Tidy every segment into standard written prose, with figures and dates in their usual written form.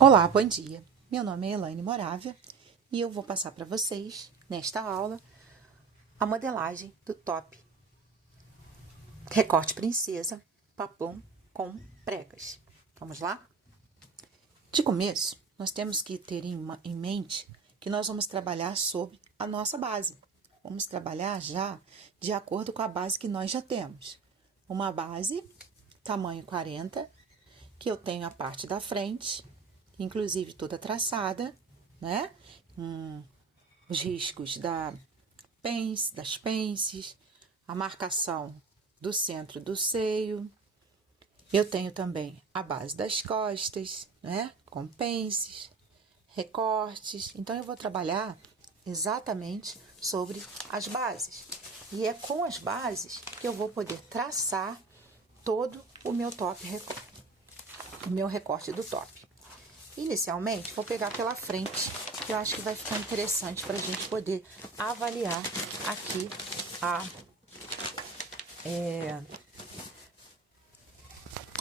Olá, bom dia. Meu nome é Elaine Moravia e eu vou passar para vocês, nesta aula, a modelagem do top recorte princesa papum com pregas. Vamos lá? De começo, nós temos que ter em mente que nós vamos trabalhar sobre a nossa base. Vamos trabalhar já de acordo com a base que nós já temos. Uma base tamanho 40, que eu tenho a parte da frente, inclusive toda traçada, né? Os riscos das pences, a marcação do centro do seio. Eu tenho também a base das costas, né? Com pences, recortes. Então, eu vou trabalhar exatamente sobre as bases. E é com as bases que eu vou poder traçar todo o meu top recorte, o meu recorte do top. Inicialmente, vou pegar pela frente, que eu acho que vai ficar interessante para a gente poder avaliar aqui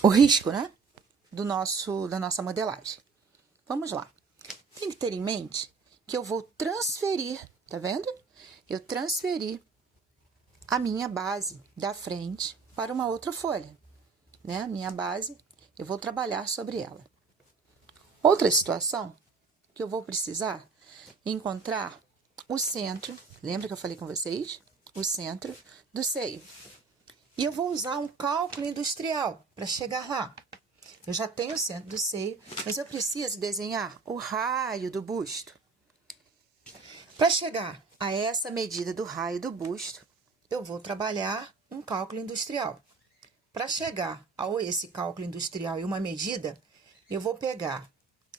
o risco, né? Da nossa modelagem. Vamos lá. Tem que ter em mente que eu vou transferir, tá vendo? Eu transferi a minha base da frente para uma outra folha, né? A minha base, eu vou trabalhar sobre ela. Outra situação que eu vou precisar encontrar o centro, lembra que eu falei com vocês? O centro do seio. E eu vou usar um cálculo industrial para chegar lá. Eu já tenho o centro do seio, mas eu preciso desenhar o raio do busto. Para chegar a essa medida do raio do busto, eu vou trabalhar um cálculo industrial. Para chegar a esse cálculo industrial e uma medida, eu vou pegar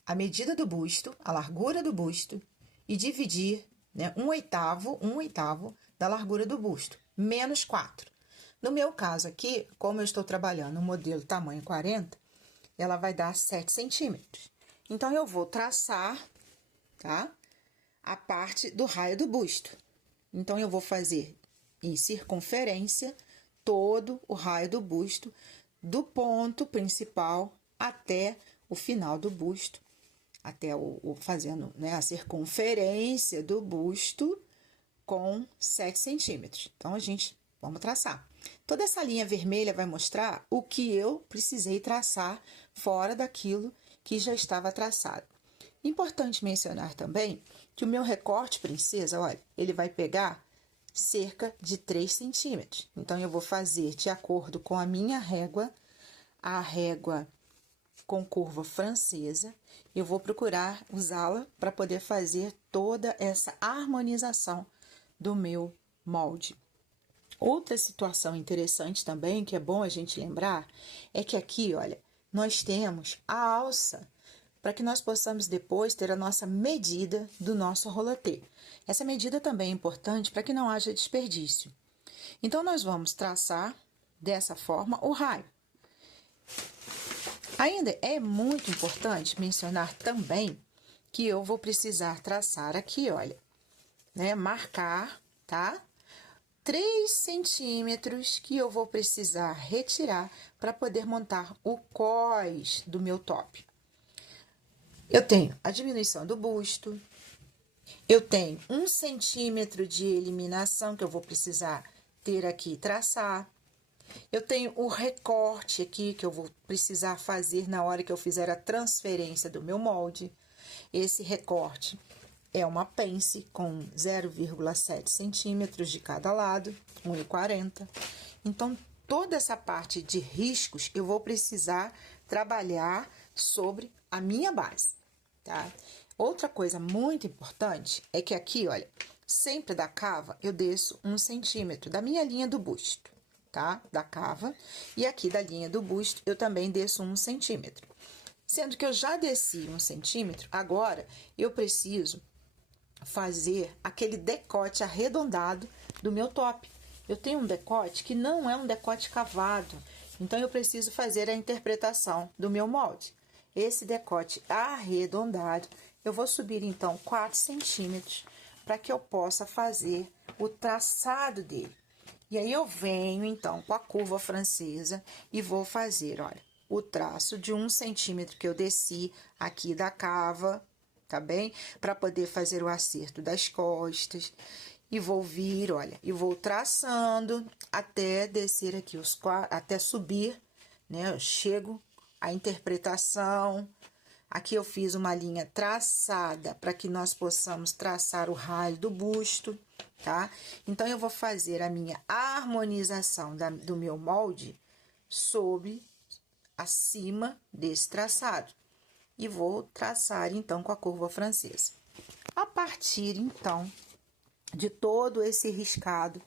a medida do busto, a largura do busto, e dividir, né, um oitavo da largura do busto, menos 4. No meu caso aqui, como eu estou trabalhando no modelo tamanho 40, ela vai dar 7 centímetros. Então, eu vou traçar, tá, a parte do raio do busto. Então, eu vou fazer em circunferência todo o raio do busto, do ponto principal até o final do busto, até fazendo, né, a circunferência do busto com 7 centímetros. Então, vamos traçar. Toda essa linha vermelha vai mostrar o que eu precisei traçar fora daquilo que já estava traçado. Importante mencionar também que o meu recorte princesa, olha, ele vai pegar cerca de 3 centímetros. Então, eu vou fazer de acordo com a minha régua, a régua com curva francesa, eu vou procurar usá-la para poder fazer toda essa harmonização do meu molde. Outra situação interessante também, que é bom a gente lembrar, é que aqui, olha, nós temos a alça, para que nós possamos depois ter a nossa medida do nosso rolotê. Essa medida também é importante para que não haja desperdício. Então, nós vamos traçar dessa forma o raio. Ainda é muito importante mencionar também que eu vou precisar traçar aqui, olha, né, marcar, tá? 3 centímetros que eu vou precisar retirar para poder montar o cós do meu top. Eu tenho a diminuição do busto, eu tenho 1 centímetro de eliminação que eu vou precisar ter aqui e traçar. Eu tenho o recorte aqui que eu vou precisar fazer na hora que eu fizer a transferência do meu molde. Esse recorte é uma pence com 0,7 centímetros de cada lado, 1,40. Então, toda essa parte de riscos eu vou precisar trabalhar sobre a minha base, tá? Outra coisa muito importante é que aqui, olha, sempre da cava eu desço 1 centímetro da minha linha do busto, tá? Da cava. E aqui da linha do busto eu também desço 1 centímetro. Sendo que eu já desci 1 centímetro, agora eu preciso fazer aquele decote arredondado do meu top. Eu tenho um decote que não é um decote cavado, então eu preciso fazer a interpretação do meu molde. Esse decote arredondado, eu vou subir então 4 centímetros para que eu possa fazer o traçado dele. E aí eu venho então com a curva francesa e vou fazer, olha, o traço de 1 centímetro que eu desci aqui da cava, tá bem? Para poder fazer o acerto das costas. E vou vir, olha, e vou traçando até descer aqui até subir, né? Eu chego à interpretação. Aqui eu fiz uma linha traçada para que nós possamos traçar o raio do busto, tá? Então, eu vou fazer a minha harmonização do meu molde acima desse traçado. E vou traçar, então, com a curva francesa. A partir, então, de todo esse riscado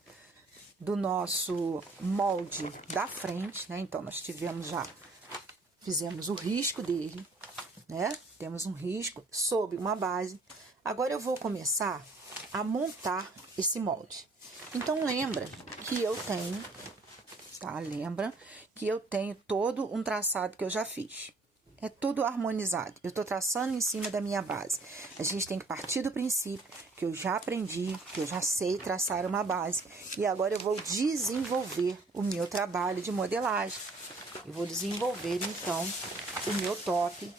do nosso molde da frente, né? Então, nós fizemos o risco dele, né? Temos um risco sob uma base. Agora, eu vou começar a montar esse molde. Então, lembra que eu tenho, tá? Lembra que eu tenho todo um traçado que eu já fiz. É tudo harmonizado. Eu tô traçando em cima da minha base. A gente tem que partir do princípio que eu já aprendi, que eu já sei traçar uma base. E agora eu vou desenvolver o meu trabalho de modelagem. Eu vou desenvolver, então, o meu top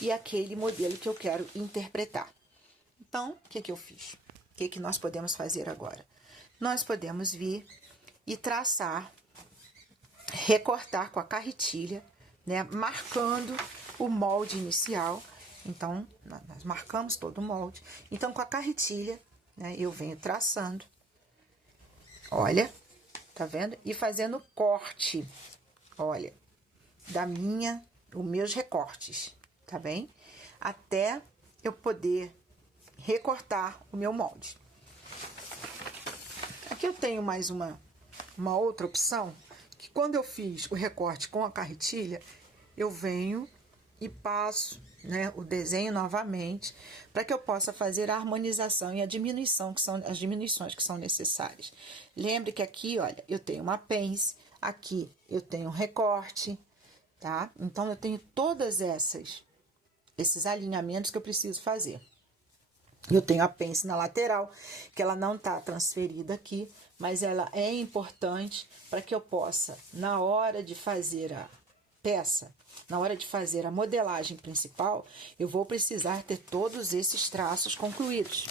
e aquele modelo que eu quero interpretar. Então, o que eu fiz? O que nós podemos fazer agora? Nós podemos vir e traçar, recortar com a carretilha, né? Marcando o molde inicial. Então, nós marcamos todo o molde. Então, com a carretilha, né? Eu venho traçando. Olha, tá vendo? E fazendo corte, olha, os meus recortes, tá bem? Até eu poder recortar o meu molde. Aqui eu tenho mais uma outra opção, que quando eu fiz o recorte com a carretilha, eu venho e passo, né, o desenho novamente, para que eu possa fazer a harmonização e a diminuição, que são as diminuições que são necessárias. Lembre que aqui, olha, eu tenho uma pence, aqui eu tenho um recorte, tá? Então, eu tenho todas esses alinhamentos que eu preciso fazer. Eu tenho a pence na lateral, que ela não tá transferida aqui, mas ela é importante para que eu possa, na hora de fazer a peça, na hora de fazer a modelagem principal, eu vou precisar ter todos esses traços concluídos.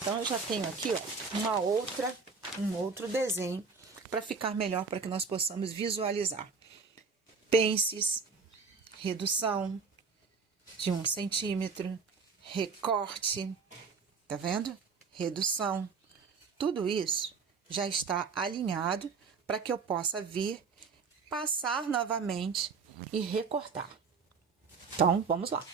Então, eu já tenho aqui, ó, um outro desenho para ficar melhor, para que nós possamos visualizar. Pences, redução de 1 centímetro, recorte, tá vendo? Redução. Tudo isso já está alinhado para que eu possa vir, passar novamente e recortar. Então, vamos lá.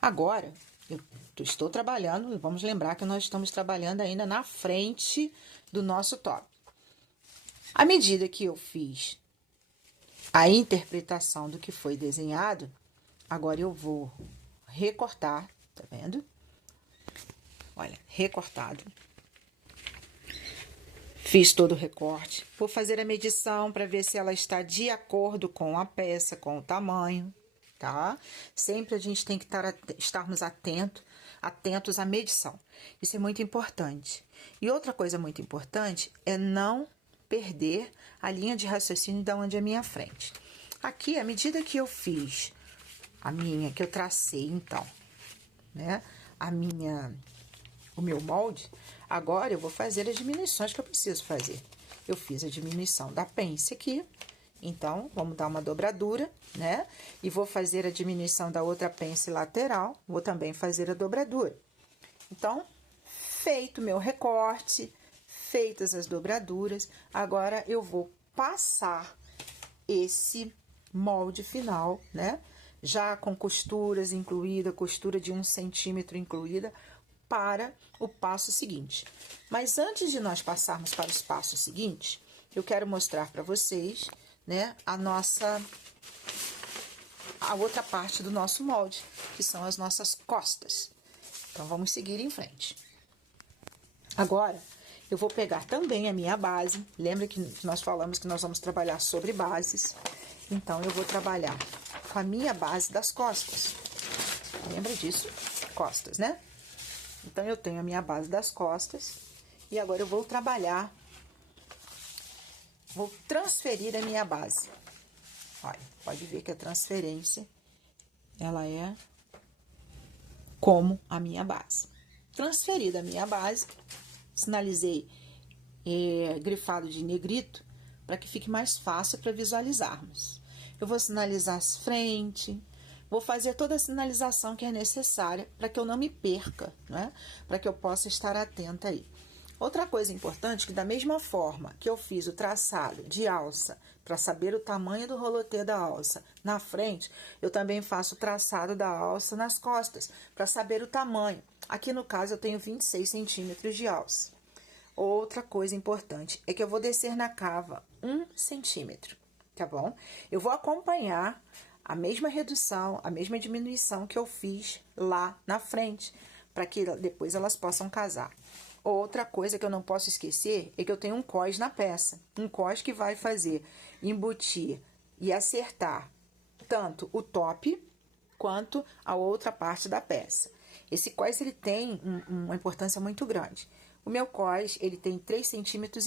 Agora, eu estou trabalhando, vamos lembrar que nós estamos trabalhando ainda na frente do nosso top. À medida que eu fiz a interpretação do que foi desenhado, agora eu vou recortar, tá vendo? Olha, recortado. Fiz todo o recorte. Vou fazer a medição para ver se ela está de acordo com a peça, com o tamanho, tá? Sempre a gente tem que estarmos atentos à medição. Isso é muito importante. E outra coisa muito importante é não perder a linha de raciocínio da onde é a minha frente. Aqui, à medida que eu fiz que eu tracei, então, né? O meu molde, agora eu vou fazer as diminuições que eu preciso fazer. Eu fiz a diminuição da pence aqui, então, vamos dar uma dobradura, né? E vou fazer a diminuição da outra pence lateral, vou também fazer a dobradura. Então, feito o meu recorte, feitas as dobraduras, agora eu vou passar esse molde final, né? Já com costuras incluída, costura de 1 centímetro incluída, para o passo seguinte. Mas antes de nós passarmos para os passos seguintes, eu quero mostrar para vocês, né, a outra parte do nosso molde, que são as nossas costas. Então, vamos seguir em frente. Agora, eu vou pegar também a minha base. Lembra que nós falamos que nós vamos trabalhar sobre bases? Então, eu vou trabalhar com a minha base das costas. Lembra disso? Costas, né? Então, eu tenho a minha base das costas. E agora, eu vou trabalhar, vou transferir a minha base. Olha, pode ver que a transferência, ela é como a minha base. Transferida a minha base, sinalizei grifado de negrito, para que fique mais fácil para visualizarmos. Eu vou sinalizar as frente, vou fazer toda a sinalização que é necessária para que eu não me perca, né? Para que eu possa estar atenta aí. Outra coisa importante, que da mesma forma que eu fiz o traçado de alça para saber o tamanho do rolotê da alça na frente, eu também faço o traçado da alça nas costas para saber o tamanho. Aqui no caso eu tenho 26 centímetros de alça. Outra coisa importante é que eu vou descer na cava 1 centímetro, tá bom? Eu vou acompanhar a mesma redução, a mesma diminuição que eu fiz lá na frente, para que depois elas possam casar. Outra coisa que eu não posso esquecer é que eu tenho um cós na peça. Um cós que vai fazer embutir e acertar tanto o top quanto a outra parte da peça. Esse cós, ele tem uma importância muito grande. O meu cós, ele tem 3,5 centímetros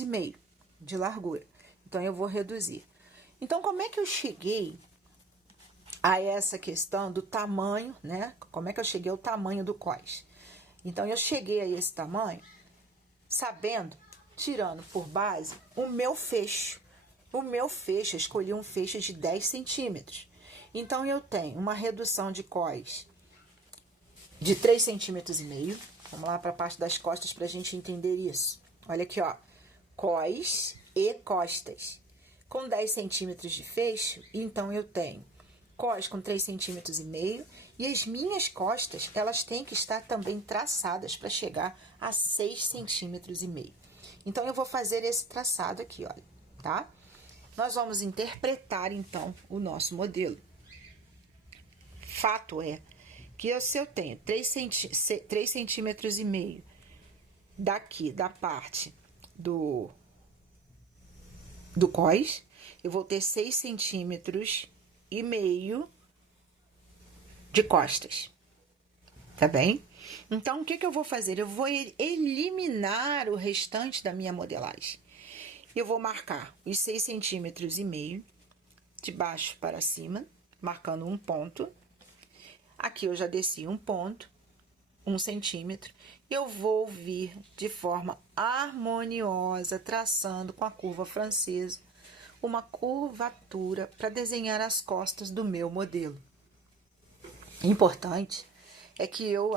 de largura. Então, eu vou reduzir. Então, como é que eu cheguei a essa questão do tamanho, né? Como é que eu cheguei ao tamanho do cós? Então, eu cheguei a esse tamanho sabendo, tirando por base, o meu fecho. O meu fecho, eu escolhi um fecho de 10 centímetros. Então, eu tenho uma redução de cós de 3,5 centímetros. Vamos lá para a parte das costas para a gente entender isso. Olha aqui, ó. Cós e costas. Com 10 centímetros de fecho, então eu tenho cós com 3,5 centímetros. E as minhas costas, elas têm que estar também traçadas para chegar a 6,5 centímetros. Então, eu vou fazer esse traçado aqui, olha, tá? Nós vamos interpretar, então, o nosso modelo. Fato é que se eu tenho 3,5 centímetros daqui, da parte do cós, eu vou ter 6,5 centímetros de costas, tá bem? Então, o que eu vou fazer? Eu vou eliminar o restante da minha modelagem. Eu vou marcar os 6,5 centímetros de baixo para cima, marcando um ponto. Aqui eu já desci um ponto, 1 centímetro. Eu vou vir de forma harmoniosa, traçando com a curva francesa, uma curvatura para desenhar as costas do meu modelo. Importante é que eu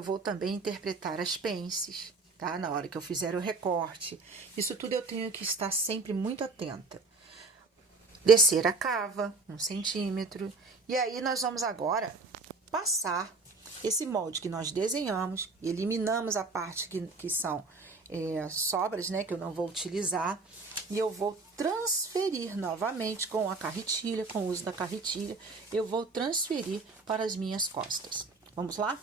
vou também interpretar as pences, tá? Na hora que eu fizer o recorte. Isso tudo eu tenho que estar sempre muito atenta. Descer a cava, 1 centímetro. E aí, nós vamos agora passar esse molde que nós desenhamos, eliminamos a parte que são sobras, né? Que eu não vou utilizar. E eu vou transferir novamente com a carretilha, com o uso da carretilha, eu vou transferir para as minhas costas. Vamos lá?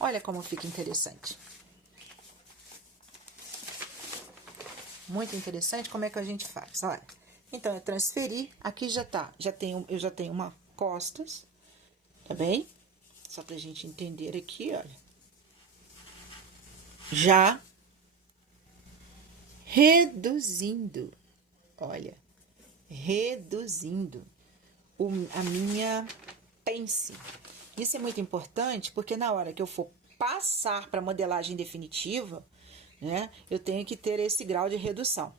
Olha como fica interessante. Muito interessante como é que a gente faz, olha. Então, eu transferi, aqui eu já tenho uma costas, tá bem? Só pra gente entender aqui, olha. Já reduzindo, olha, reduzindo a minha pence. Isso é muito importante, porque na hora que eu for passar para modelagem definitiva, né, eu tenho que ter esse grau de redução,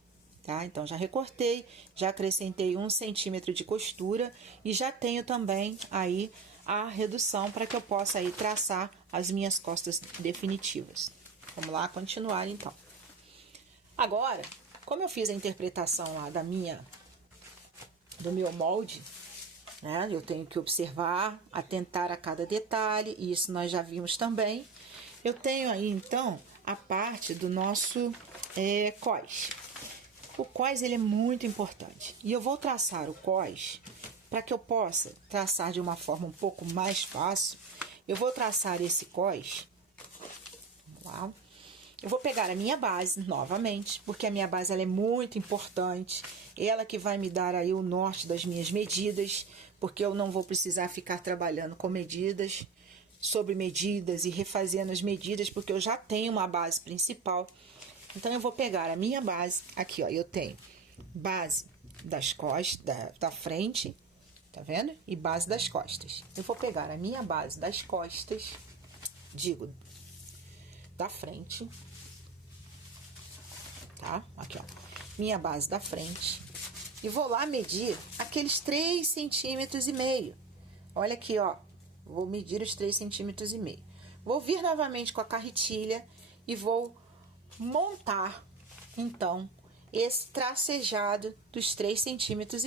tá? Então, já recortei, já acrescentei 1 centímetro de costura e já tenho também aí a redução para que eu possa aí traçar as minhas costas definitivas. Vamos lá, continuar então. Agora, como eu fiz a interpretação lá do meu molde, né? Eu tenho que observar, atentar a cada detalhe, e isso nós já vimos também. Eu tenho aí, então, a parte do nosso cós. O cós, ele é muito importante. E eu vou traçar o cós, para que eu possa traçar de uma forma um pouco mais fácil. Eu vou traçar esse cós. Vamos lá. Eu vou pegar a minha base novamente, porque a minha base ela é muito importante. Ela que vai me dar aí o norte das minhas medidas, porque eu não vou precisar ficar trabalhando com medidas, sobre medidas e refazendo as medidas, porque eu já tenho uma base principal. Então, eu vou pegar a minha base, aqui ó, eu tenho base das costas, da frente, tá vendo? E base das costas. Eu vou pegar a minha base das costas, digo, da frente, tá? Aqui, ó, minha base da frente. E vou lá medir aqueles 3,5 centímetros. Olha aqui, ó, vou medir os 3,5 centímetros. Vou vir novamente com a carretilha e vou montar, então, esse tracejado dos 3,5 centímetros.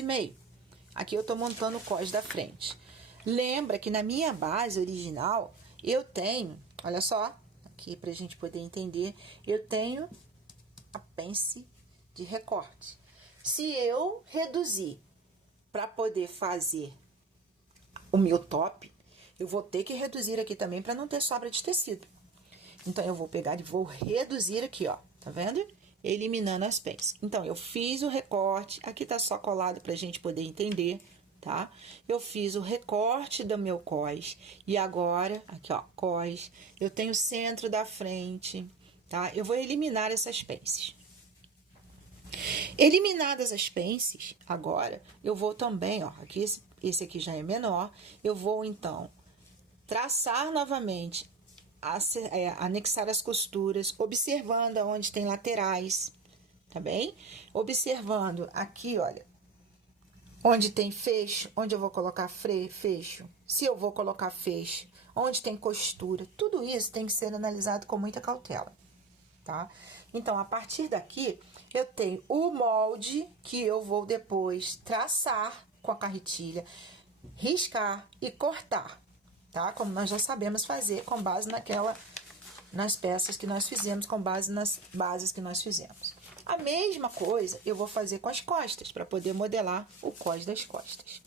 Aqui eu tô montando o cós da frente. Lembra que na minha base original, eu tenho, olha só, aqui pra gente poder entender, eu tenho a pence de recorte. Se eu reduzir para poder fazer o meu top, eu vou ter que reduzir aqui também para não ter sobra de tecido. Então, eu vou pegar e vou reduzir aqui, ó, tá vendo? Eliminando as pences. Então, eu fiz o recorte, aqui tá só colado pra gente poder entender, tá? Eu fiz o recorte do meu cós, e agora, aqui, ó, cós, eu tenho o centro da frente, tá? Eu vou eliminar essas pences. Eliminadas as pences, agora, eu vou também, ó, aqui esse aqui já é menor, eu vou, então, traçar novamente, anexar as costuras, observando onde tem laterais, tá bem? Observando aqui, olha, onde tem fecho, onde eu vou colocar fecho, se eu vou colocar fecho, onde tem costura, tudo isso tem que ser analisado com muita cautela, tá? Então, a partir daqui, eu tenho o molde que eu vou depois traçar com a carretilha, riscar e cortar, tá? Como nós já sabemos fazer com base nas peças que nós fizemos, com base nas bases que nós fizemos. A mesma coisa eu vou fazer com as costas, para poder modelar o cós das costas.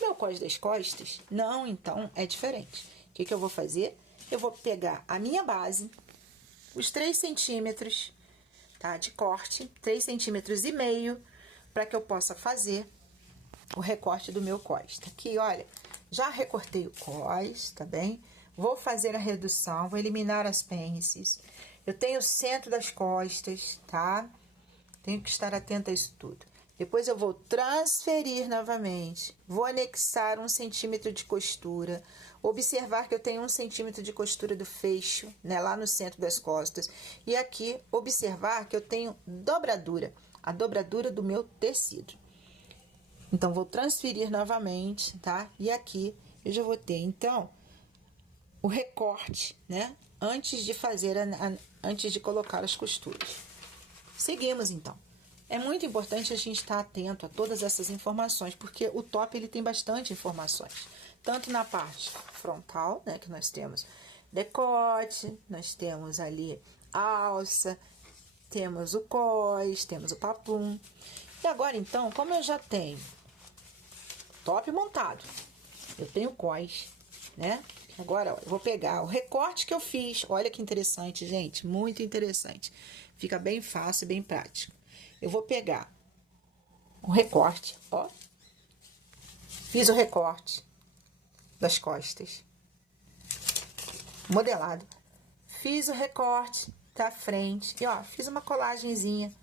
Meu cós das costas, não, então, é diferente. O que eu vou fazer? Eu vou pegar a minha base, os 3 centímetros, tá? De corte, 3,5 centímetros, para que eu possa fazer o recorte do meu cós. Tá aqui, olha, já recortei o cós, tá bem? Vou fazer a redução, vou eliminar as pences. Eu tenho o centro das costas, tá? Tenho que estar atenta a isso tudo. Depois eu vou transferir novamente, vou anexar 1 centímetro de costura, observar que eu tenho 1 centímetro de costura do fecho, né, lá no centro das costas, e aqui observar que eu tenho dobradura, a dobradura do meu tecido. Então, vou transferir novamente, tá? E aqui eu já vou ter, então, o recorte, né, antes de fazer, antes de colocar as costuras. Seguimos, então. É muito importante a gente estar atento a todas essas informações, porque o top ele tem bastante informações. Tanto na parte frontal, né, que nós temos decote, nós temos ali alça, temos o cós, temos o papum. E agora, então, como eu já tenho top montado, eu tenho cós, né? Agora, ó, eu vou pegar o recorte que eu fiz. Olha que interessante, gente, muito interessante. Fica bem fácil, bem prático. Eu vou pegar o recorte, ó. Fiz o recorte das costas, modelado. Fiz o recorte da frente e, ó, fiz uma colagenzinha,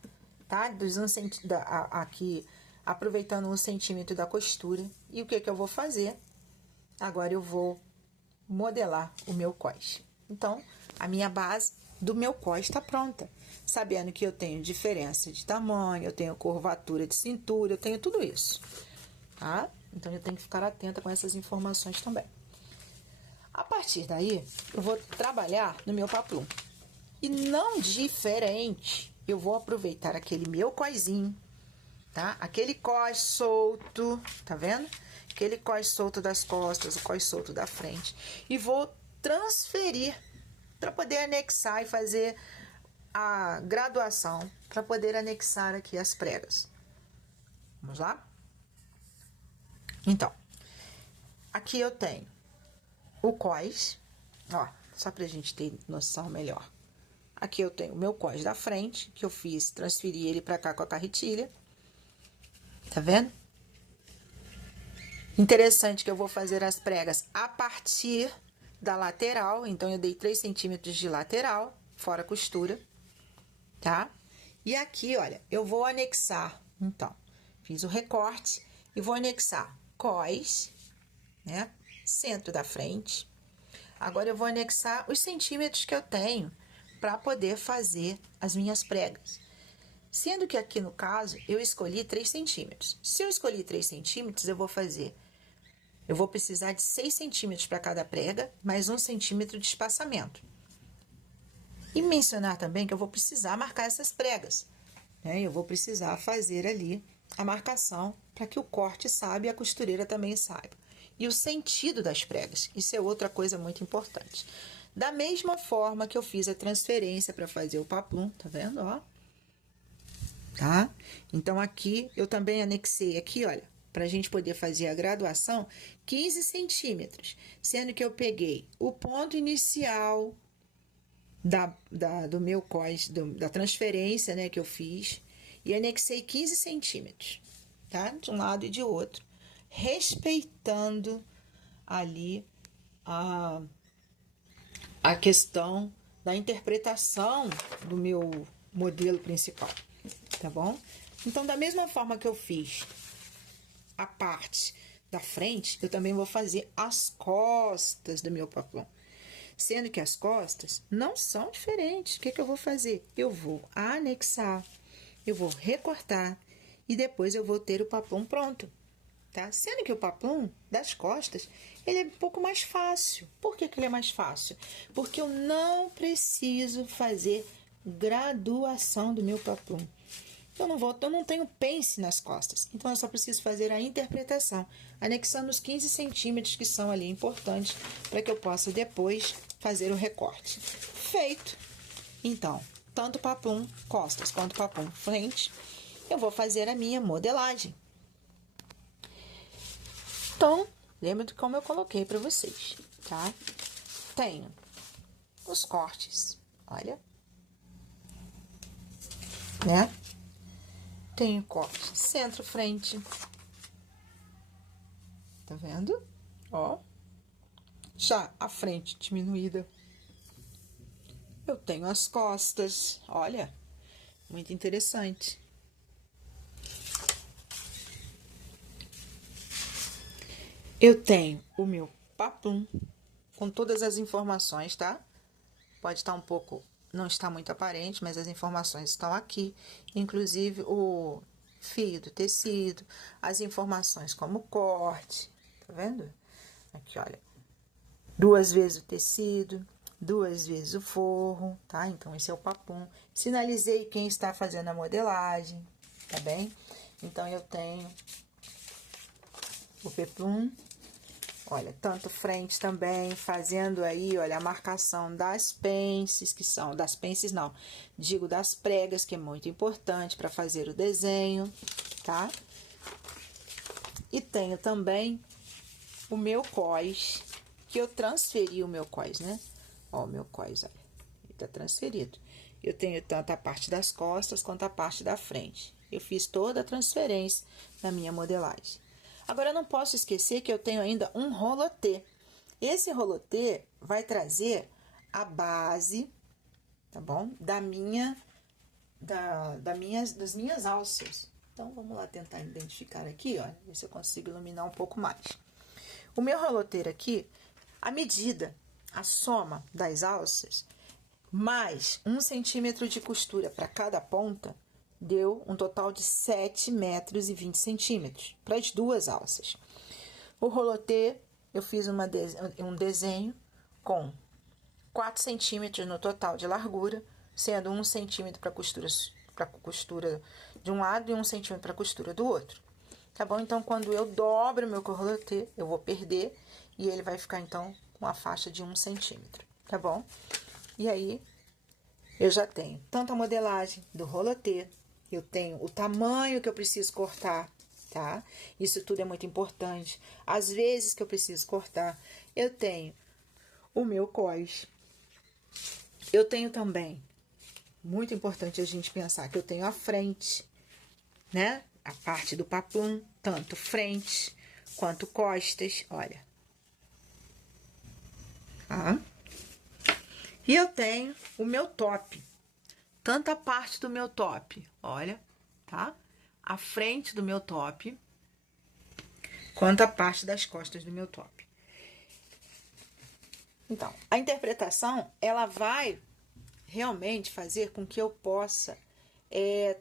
tá? Dos 1 centímetro, aqui, aproveitando 1 centímetro da costura. E o que que eu vou fazer? Agora, eu vou modelar o meu cós. Então, a minha base do meu cós está pronta. Sabendo que eu tenho diferença de tamanho, eu tenho curvatura de cintura, eu tenho tudo isso, tá? Então, eu tenho que ficar atenta com essas informações também. A partir daí, eu vou trabalhar no meu paplum. E não diferente, eu vou aproveitar aquele meu coisinho, tá? Aquele cós solto, tá vendo? Aquele cós solto das costas, o cós solto da frente. E vou transferir para poder anexar e fazer a graduação, para poder anexar aqui as pregas. Vamos lá? Então, aqui eu tenho o cós, ó, só pra gente ter noção melhor. Aqui eu tenho o meu cós da frente, que eu fiz, transferi ele pra cá com a carretilha. Tá vendo? Interessante que eu vou fazer as pregas a partir da lateral, então eu dei 3 centímetros de lateral, fora costura, tá? E aqui, olha, eu vou anexar, então, Fiz o recorte e vou anexar cós, né? Centro da frente. Agora eu vou anexar os centímetros que eu tenho para poder fazer as minhas pregas. Sendo que aqui no caso eu escolhi 3 centímetros. Se eu escolhi 3 centímetros, eu vou precisar de 6 centímetros para cada prega, mais 1 centímetro de espaçamento. E mencionar também que eu vou precisar marcar essas pregas, né? Eu vou precisar fazer ali a marcação para que o corte saiba e a costureira também saiba. E o sentido das pregas, isso é outra coisa muito importante. Da mesma forma que eu fiz a transferência para fazer o paplum, tá vendo, ó? Tá? Então, aqui, eu também anexei aqui, olha, para a gente poder fazer a graduação, 15 centímetros, sendo que eu peguei o ponto inicial do meu cós, da transferência, né, que eu fiz, e anexei 15 centímetros, tá? De um lado e de outro, respeitando ali a questão da interpretação do meu modelo principal, tá bom? Então, da mesma forma que eu fiz a parte da frente, eu também vou fazer as costas do meu paplum. Sendo que as costas não são diferentes. O que eu vou fazer? Eu vou anexar, eu vou recortar e depois eu vou ter o paplum pronto, tá? Sendo que o paplum das costas, ele é um pouco mais fácil. Por que ele é mais fácil? Porque eu não preciso fazer graduação do meu paplum. Eu não tenho pence nas costas, então eu só preciso fazer a interpretação, anexando os 15 centímetros que são ali importantes para que eu possa depois fazer o recorte. Feito, então, tanto paplum costas quanto paplum frente, eu vou fazer a minha modelagem. Então, lembra de como eu coloquei para vocês, tá? Tenho os cortes, olha, né? Tenho corte centro-frente, tá vendo? Ó, já a frente diminuída. Eu tenho as costas, olha, muito interessante. Eu tenho o meu paplum com todas as informações, tá? Pode estar um pouco, não está muito aparente, mas as informações estão aqui, inclusive o fio do tecido, as informações como corte, tá vendo? Aqui, olha, 2 vezes o tecido, 2 vezes o forro, tá? Então, esse é o paplum. Sinalizei quem está fazendo a modelagem, tá bem? Então, eu tenho o peplum. Olha, tanto frente também, fazendo aí, olha, a marcação das pences, que são, das pences não, digo das pregas, que é muito importante para fazer o desenho, tá? E tenho também o meu cós, que eu transferi o meu cós, né? Ó, o meu cós, olha, ele tá transferido. Eu tenho tanto a parte das costas quanto a parte da frente. Eu fiz toda a transferência na minha modelagem. Agora, eu não posso esquecer que eu tenho ainda um rolotê. Esse rolotê vai trazer a base, tá bom? Das minhas alças. Então, vamos lá tentar identificar aqui, ó, ver se eu consigo iluminar um pouco mais. O meu roloteiro aqui, a medida, a soma das alças, mais 1 centímetro de costura para cada ponta, deu um total de 7,20 metros para as 2 alças. O rolotê, eu fiz um desenho com 4 centímetros no total de largura, sendo 1 centímetro para costura de um lado e 1 centímetro para costura do outro. Tá bom? Então, quando eu dobro meu rolotê, eu vou perder e ele vai ficar, então, com a faixa de 1 centímetro, tá bom? E aí, eu já tenho tanto a modelagem do rolotê, eu tenho o tamanho que eu preciso cortar, tá? Isso tudo é muito importante. Às vezes que eu preciso cortar, eu tenho o meu cós. Eu tenho também, muito importante a gente pensar que eu tenho a frente, né? A parte do paplum, tanto frente quanto costas, olha. Tá? E eu tenho o meu top. Tanto a parte do meu top, olha, tá? a frente do meu top, quanto a parte das costas do meu top. Então, a interpretação, ela vai realmente fazer com que eu possa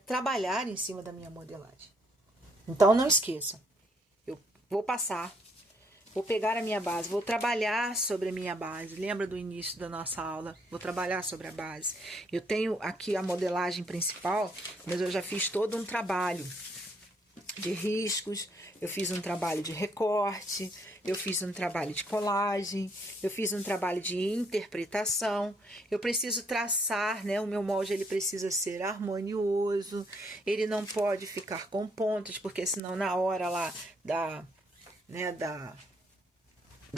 trabalhar em cima da minha modelagem. Então, não esqueçam, eu vou passar, vou pegar a minha base, vou trabalhar sobre a minha base. Lembra do início da nossa aula? Vou trabalhar sobre a base. Eu tenho aqui a modelagem principal, mas eu já fiz todo um trabalho de riscos, eu fiz um trabalho de recorte, eu fiz um trabalho de colagem, eu fiz um trabalho de interpretação. Eu preciso traçar, né? O meu molde ele precisa ser harmonioso, ele não pode ficar com pontas, porque senão na hora lá da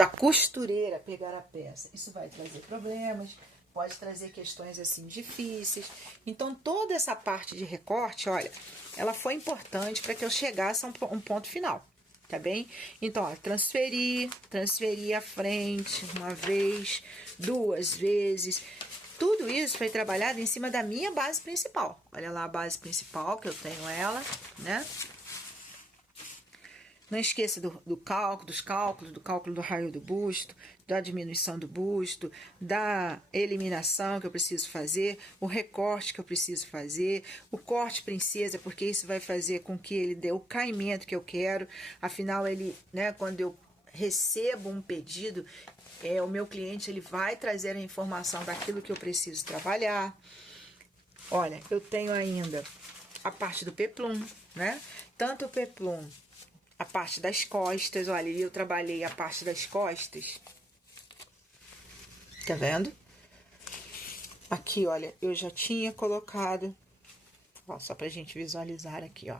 costureira pegar a peça, isso vai trazer problemas, pode trazer questões assim difíceis. Então toda essa parte de recorte, olha, ela foi importante para que eu chegasse a um ponto final, tá bem? Então, ó, transferi a frente uma vez, duas vezes. Tudo isso foi trabalhado em cima da minha base principal. Olha lá a base principal, que eu tenho ela, né? Não esqueça do cálculo do raio do busto, da diminuição do busto, da eliminação que eu preciso fazer, o recorte que eu preciso fazer, o corte princesa, porque isso vai fazer com que ele dê o caimento que eu quero. Afinal, ele, né, quando eu recebo um pedido, o meu cliente ele vai trazer a informação daquilo que eu preciso trabalhar. Olha, eu tenho ainda a parte do peplum, né? Tanto o peplum, a parte das costas, olha, eu trabalhei a parte das costas. Tá vendo? Aqui, olha, eu já tinha colocado, ó, só pra gente visualizar aqui, ó,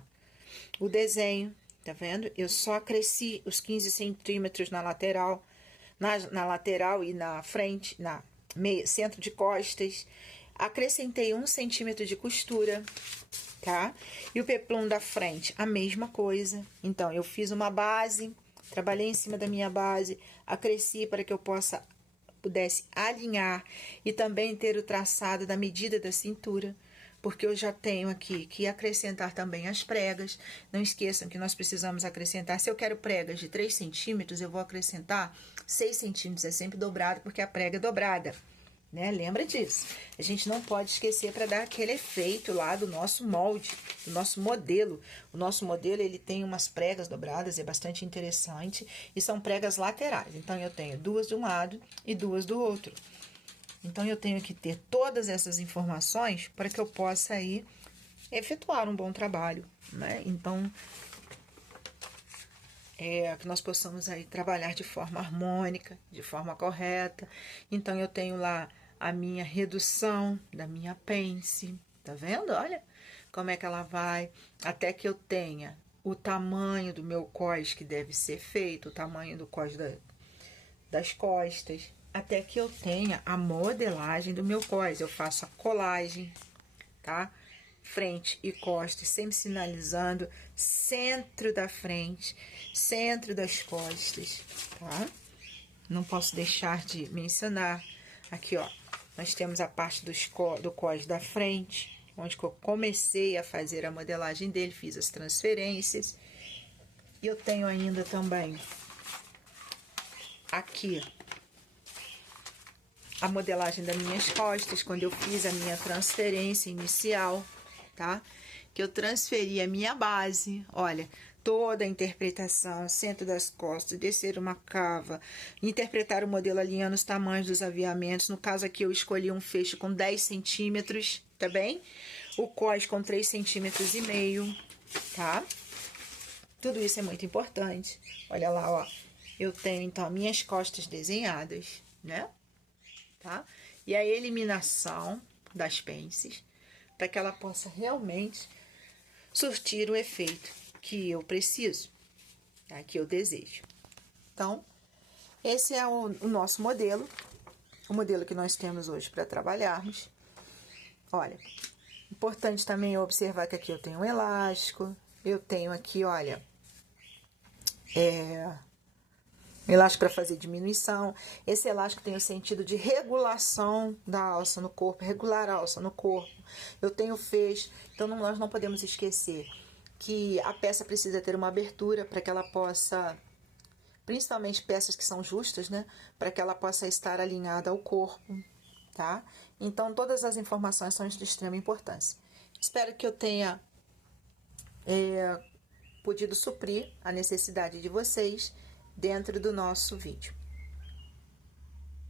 o desenho, tá vendo? Eu só cresci os 15 centímetros na lateral, na lateral e na frente, centro de costas. Acrescentei 1 centímetro de costura, tá? E o peplum da frente, a mesma coisa. Então, eu fiz uma base, trabalhei em cima da minha base, acresci para que eu pudesse alinhar e também ter o traçado da medida da cintura, porque eu já tenho aqui que acrescentar também as pregas. Não esqueçam que nós precisamos acrescentar, se eu quero pregas de 3 centímetros, eu vou acrescentar 6 centímetros, é sempre dobrado, porque a prega é dobrada. Né? Lembra disso. A gente não pode esquecer para dar aquele efeito lá do nosso molde, do nosso modelo. O nosso modelo ele tem umas pregas dobradas, é bastante interessante, e são pregas laterais. Então, eu tenho 2 de um lado e 2 do outro. Então, eu tenho que ter todas essas informações para que eu possa aí efetuar um bom trabalho, né? Então, que nós possamos aí trabalhar de forma harmônica, de forma correta. Então, eu tenho lá a minha redução da minha pence, tá vendo? Olha como é que ela vai, até que eu tenha o tamanho do meu cós que deve ser feito, o tamanho do cós das costas, até que eu tenha a modelagem do meu cós. Eu faço a colagem, tá? Frente e costas, sempre sinalizando centro da frente, centro das costas, tá? Não posso deixar de mencionar aqui, ó, nós temos a parte do cós da frente, onde eu comecei a fazer a modelagem dele, fiz as transferências. E eu tenho ainda também aqui a modelagem das minhas costas, quando eu fiz a minha transferência inicial, tá? Que eu transferi a minha base, olha, toda a interpretação, centro das costas, descer uma cava, interpretar o modelo alinhando os tamanhos dos aviamentos. No caso aqui eu escolhi um fecho com 10 centímetros, tá bem? O cós com 3,5 centímetros, tá? Tudo isso é muito importante. Olha lá, ó, eu tenho então minhas costas desenhadas, né? Tá? E a eliminação das pences, para que ela possa realmente surtir o efeito que eu preciso, tá? Que eu desejo. Então, esse é o nosso modelo, o modelo que nós temos hoje para trabalharmos. Olha, importante também observar que aqui eu tenho um elástico, eu tenho aqui, olha, elástico para fazer diminuição. Esse elástico tem o sentido de regulação da alça no corpo, regular a alça no corpo. Eu tenho fecho, então nós não podemos esquecer que a peça precisa ter uma abertura para que ela possa, principalmente peças que são justas, né? Para que ela possa estar alinhada ao corpo, tá? Então, todas as informações são de extrema importância. Espero que eu tenha podido suprir a necessidade de vocês dentro do nosso vídeo.